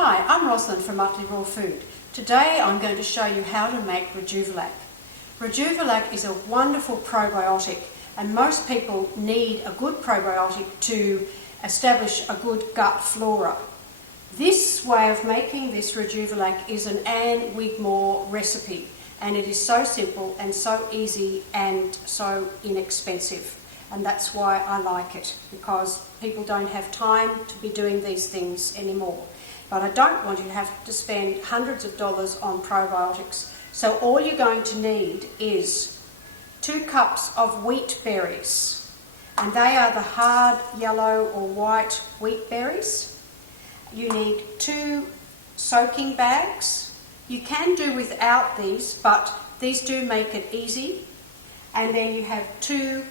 Hi, I'm Roslyn from Uttleymoore Food. Today I'm going to show you how to make Rejuvelac. Rejuvelac is a wonderful probiotic, and most people need a good probiotic to establish a good gut flora. This way of making this Rejuvelac is an Ann Wigmores recipe, and it is so simple and so easy and so inexpensive. And that's why I like it, because people don't have time to be doing these things anymore. But I don't want you to have to spend hundreds of dollars on probiotics. So all you're going to need is 2 cups of wheat berries. And they are the hard yellow or white wheat berries. You need 2 soaking bags. You can do without these, but these do make it easy. And then you have 2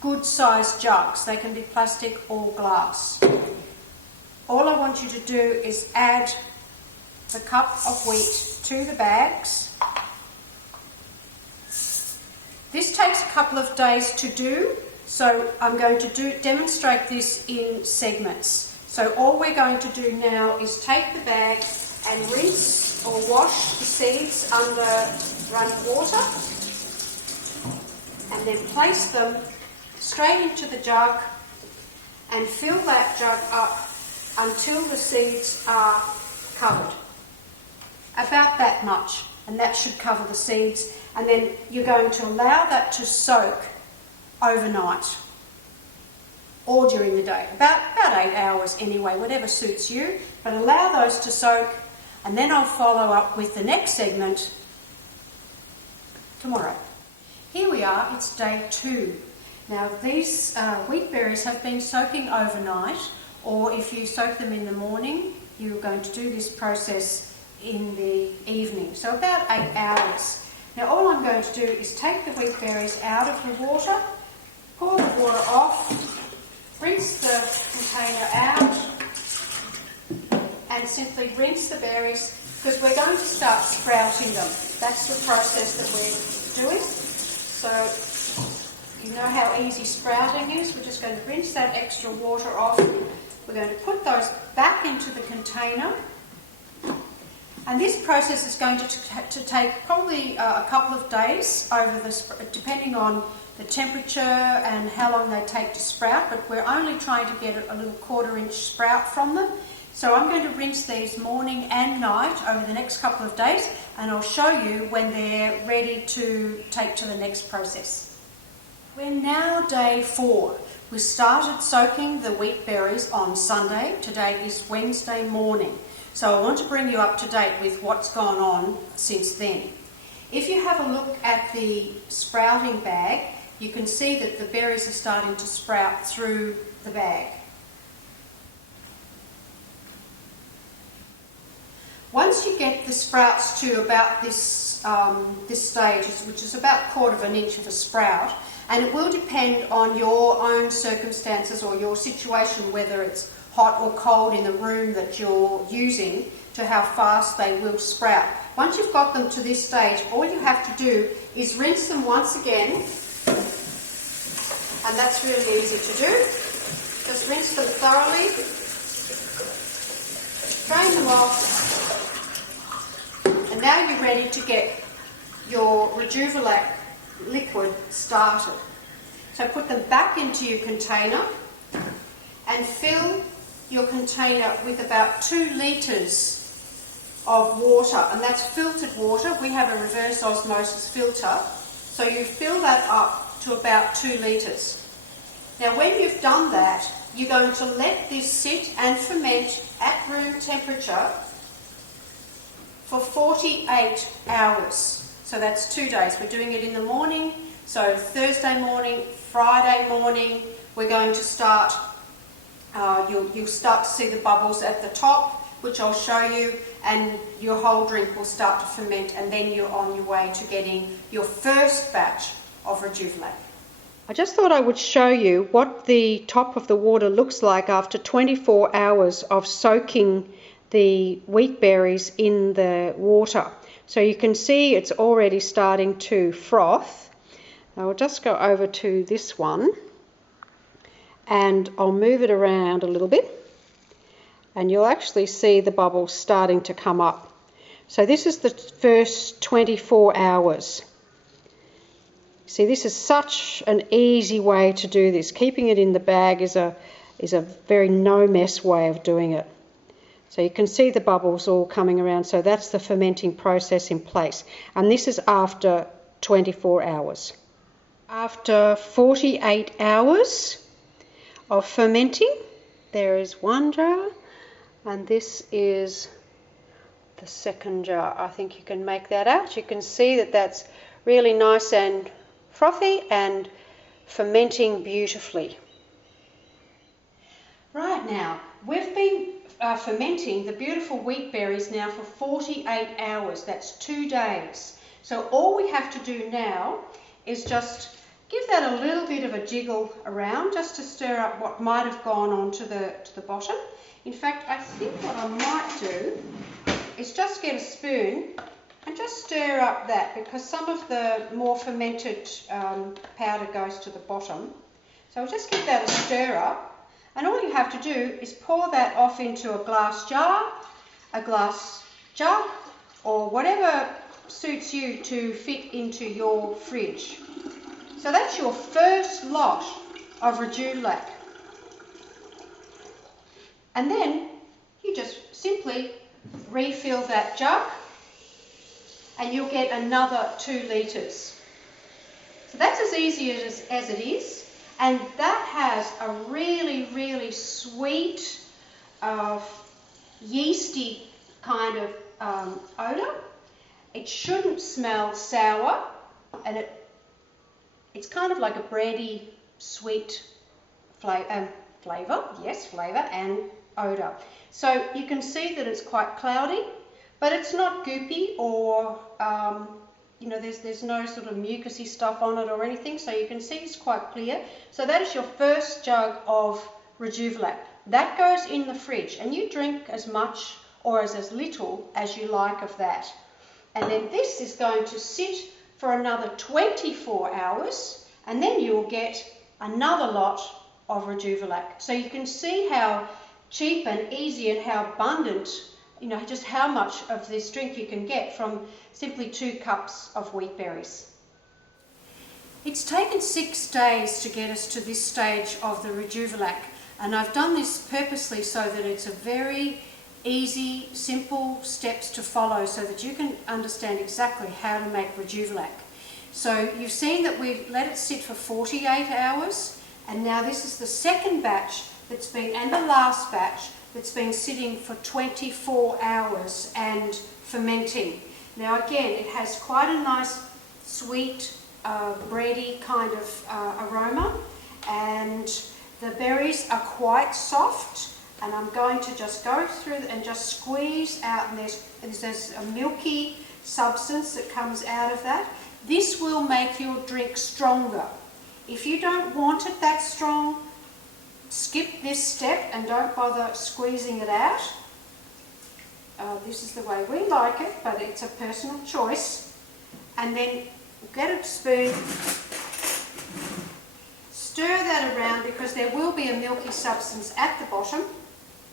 good sized jugs. They can be plastic or glass. All I want you to do is add the cup of wheat to the bags. This takes a couple of days to do, so I'm going to demonstrate this in segments. So all we're going to do now is take the bag and rinse or wash the seeds under running water, and then place them straight into the jug and fill that jug up until the seeds are covered. About that much, and that should cover the seeds. And then you're going to allow that to soak overnight or during the day, about 8 hours anyway, whatever suits you, but allow those to soak, and then I'll follow up with the next segment tomorrow. Here we are, it's day 2. Now these wheat berries have been soaking overnight, or if you soak them in the morning, you're going to do this process in the evening, so about 8 hours. Now all I'm going to do is take the wheat berries out of the water, pour the water off, rinse the container out, and simply rinse the berries, because we're going to start sprouting them. That's the process that we're doing. So you know how easy sprouting is. We're just going to rinse that extra water off. We're going to put those back into the container, and this process is going to take probably a couple of days over depending on the temperature and how long they take to sprout, but we're only trying to get a little 1/4-inch sprout from them. So I'm going to rinse these morning and night over the next couple of days, and I'll show you when they're ready to take to the next process. We're now day 4. We started soaking the wheat berries on Sunday. Today is Wednesday morning. So I want to bring you up to date with what's gone on since then. If you have a look at the sprouting bag, you can see that the berries are starting to sprout through the bag. Once you get the sprouts to about this stage, which is about 1/4 inch of a sprout, and it will depend on your own circumstances or your situation, whether it's hot or cold in the room that you're using, to how fast they will sprout. Once you've got them to this stage, all you have to do is rinse them once again, and that's really easy to do. Just rinse them thoroughly, drain them off, and now you're ready to get your Rejuvelac liquid started. So put them back into your container and fill your container with about 2 litres of water, and that's filtered water. We have a reverse osmosis filter, so you fill that up to about 2 litres. Now when you've done that, you're going to let this sit and ferment at room temperature for 48 hours. So that's 2 days. We're doing it in the morning, so Thursday morning, Friday morning, we're going to start, you'll start to see the bubbles at the top, which I'll show you, and your whole drink will start to ferment, and then you're on your way to getting your first batch of Rejuvelac. I just thought I would show you what the top of the water looks like after 24 hours of soaking the wheat berries in the water. So you can see it's already starting to froth. Now I'll just go over to this one and I'll move it around a little bit. and you'll actually see the bubbles starting to come up. So this is the first 24 hours. See, this is such an easy way to do this. Keeping it in the bag is a very no-mess way of doing it. So you can see the bubbles all coming around. So that's the fermenting process in place. And this is after 24 hours. After 48 hours of fermenting, there is one jar, and this is the second jar. I think you can make that out. You can see that that's really nice and frothy and fermenting beautifully. Right, now we've been fermenting the beautiful wheat berries now for 48 hours. That's 2 days. So all we have to do now is just give that a little bit of a jiggle around, just to stir up what might have gone on to the bottom. In fact, I think what I might do is just get a spoon and just stir up that, because some of the more fermented powder goes to the bottom. So I'll just give that a stir up, and all you have to do is pour that off into a glass jar, a glass jug, or whatever suits you to fit into your fridge. So that's your first lot of Rejuvelac. And then you just simply refill that jug and you'll get another 2 litres. So that's as easy as it is, and that has a really, really sweet, yeasty kind of odour. It shouldn't smell sour, and it's kind of like a bready, sweet flavour and odour. So you can see that it's quite cloudy, but it's not goopy or, there's no sort of mucousy stuff on it or anything, so you can see it's quite clear. So that is your first jug of Rejuvelac. That goes in the fridge, and you drink as much or as little as you like of that. And then this is going to sit for another 24 hours, and then you'll get another lot of Rejuvelac. So you can see how cheap and easy and how abundant, just how much of this drink you can get from simply 2 cups of wheat berries. It's taken 6 days to get us to this stage of the Rejuvelac, and I've done this purposely so that it's a very easy, simple steps to follow so that you can understand exactly how to make Rejuvelac. So you've seen that we've let it sit for 48 hours, and now this is the second batch and the last batch that's been sitting for 24 hours and fermenting. Now again, it has quite a nice sweet, bready kind of aroma, and the berries are quite soft, and I'm going to just go through and just squeeze out, and there's a milky substance that comes out of that. This will make your drink stronger. If you don't want it that strong, skip this step and don't bother squeezing it out. This is the way we like it, but it's a personal choice. And then get a spoon, stir that around, because there will be a milky substance at the bottom,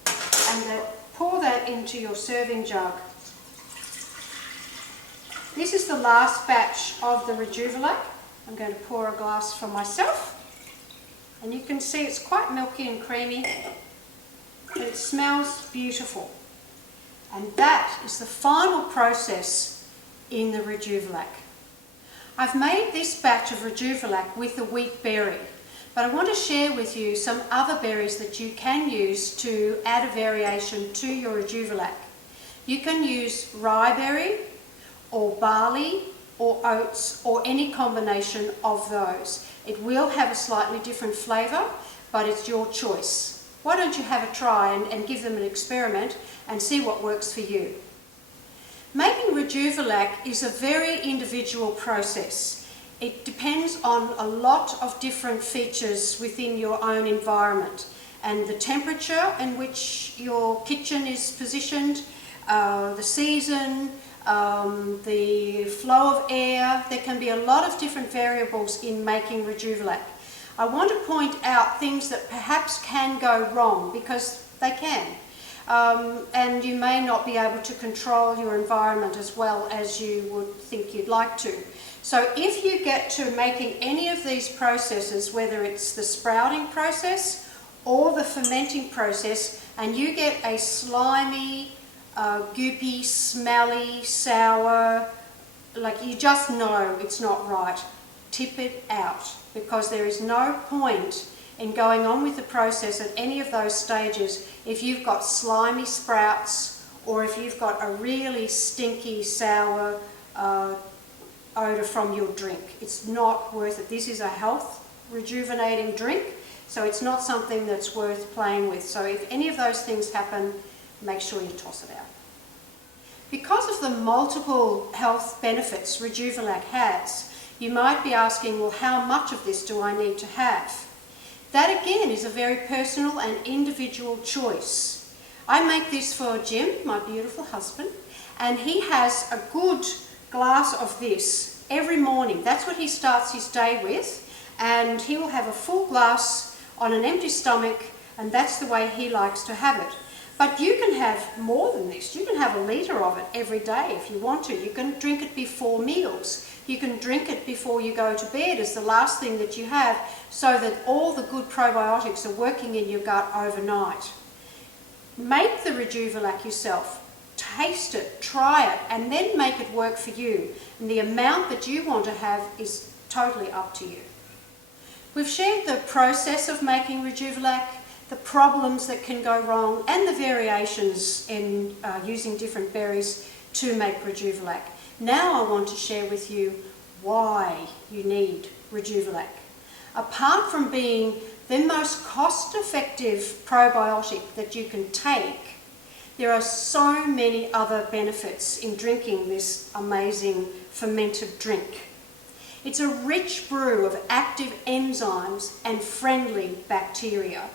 and then pour that into your serving jug. This is the last batch of the Rejuvelac. I'm going to pour a glass for myself, and you can see it's quite milky and creamy, but it smells beautiful. And that is the final process in the Rejuvelac. I've made this batch of Rejuvelac with the wheat berry, but I want to share with you some other berries that you can use to add a variation to your Rejuvelac. You can use rye berry, or barley, or oats, or any combination of those. It will have a slightly different flavour, but it's your choice. Why don't you have a try and give them an experiment and see what works for you. Making Rejuvelac is a very individual process. It depends on a lot of different features within your own environment, and the temperature in which your kitchen is positioned, the season, the flow of air. There can be a lot of different variables in making Rejuvelac. I want to point out things that perhaps can go wrong, because they can. and you may not be able to control your environment as well as you would think you'd like to. So if you get to making any of these processes, whether it's the sprouting process or the fermenting process, and you get a slimy, goopy, smelly, sour, like you just know it's not right, tip it out, because there is no point in going on with the process at any of those stages if you've got slimy sprouts or if you've got a really stinky, sour odour from your drink. It's not worth it. This is a health rejuvenating drink, so it's not something that's worth playing with. So if any of those things happen, make sure you toss it out. Because of the multiple health benefits Rejuvelac has, you might be asking, well, how much of this do I need to have? That again is a very personal and individual choice. I make this for Jim, my beautiful husband, and he has a good glass of this every morning. That's what he starts his day with, and he will have a full glass on an empty stomach, and that's the way he likes to have it. But you can have more than this. You can have a litre of it every day if you want to. You can drink it before meals. You can drink it before you go to bed as the last thing that you have, so that all the good probiotics are working in your gut overnight. Make the Rejuvelac yourself. Taste it, try it, and then make it work for you. And the amount that you want to have is totally up to you. We've shared the process of making Rejuvelac, the problems that can go wrong, and the variations in using different berries to make Rejuvelac. Now I want to share with you why you need Rejuvelac. Apart from being the most cost-effective probiotic that you can take, there are so many other benefits in drinking this amazing fermented drink. It's a rich brew of active enzymes and friendly bacteria.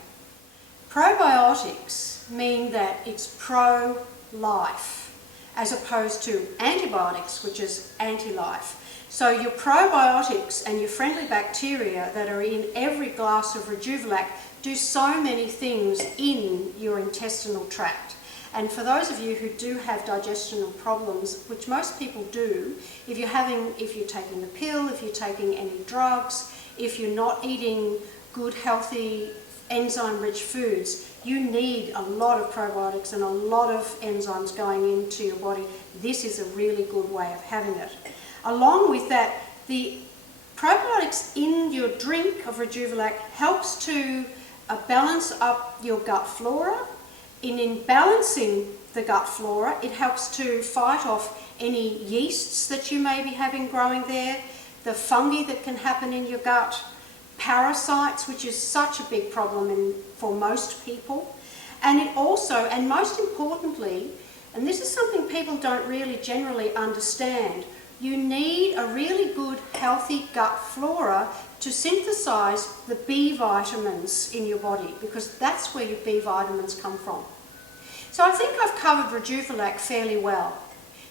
Probiotics mean that it's pro-life, as opposed to antibiotics, which is anti-life. So your probiotics and your friendly bacteria that are in every glass of Rejuvelac do so many things in your intestinal tract. And for those of you who do have digestional problems, which most people do, if you're taking the pill, if you're taking any drugs, if you're not eating good, healthy, enzyme-rich foods, you need a lot of probiotics and a lot of enzymes going into your body. This is a really good way of having it. Along with that, the probiotics in your drink of Rejuvelac helps to balance up your gut flora. In balancing the gut flora, it helps to fight off any yeasts that you may be having growing there, the fungi that can happen in your gut, parasites, which is such a big problem for most people. And it also, and most importantly, and this is something people don't really generally understand, you need a really good, healthy gut flora to synthesize the B vitamins in your body, because that's where your B vitamins come from. So I think I've covered Rejuvelac fairly well.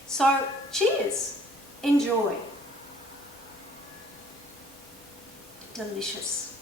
So cheers, enjoy. Delicious.